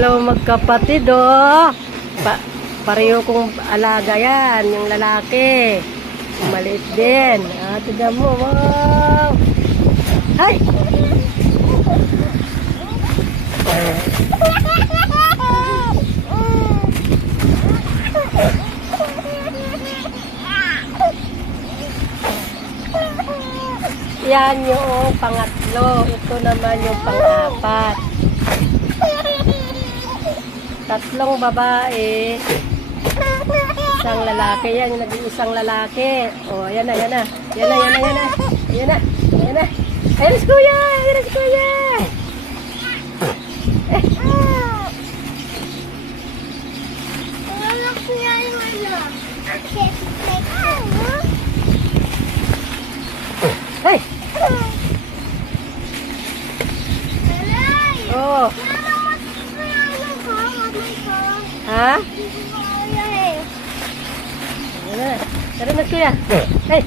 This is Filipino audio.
dalawang magkapatid, oh. Pareho kong alaga yan, yung lalaki. Maliit din. Ah, tignan mo, wow. Ay! Yan yung pangatlo. Ito naman yung pang-apat. Tatlong babae. Isang lalaki. Yan yung nag-iisang lalaki. O, ayan na, ayan na. Ayan na, ayan na, ayan na. Ayan na, ayan na. Ayan na si Kuya! Ayan na si Kuya! Hey! Oh. Ha? Tara na, Kuya. Hey!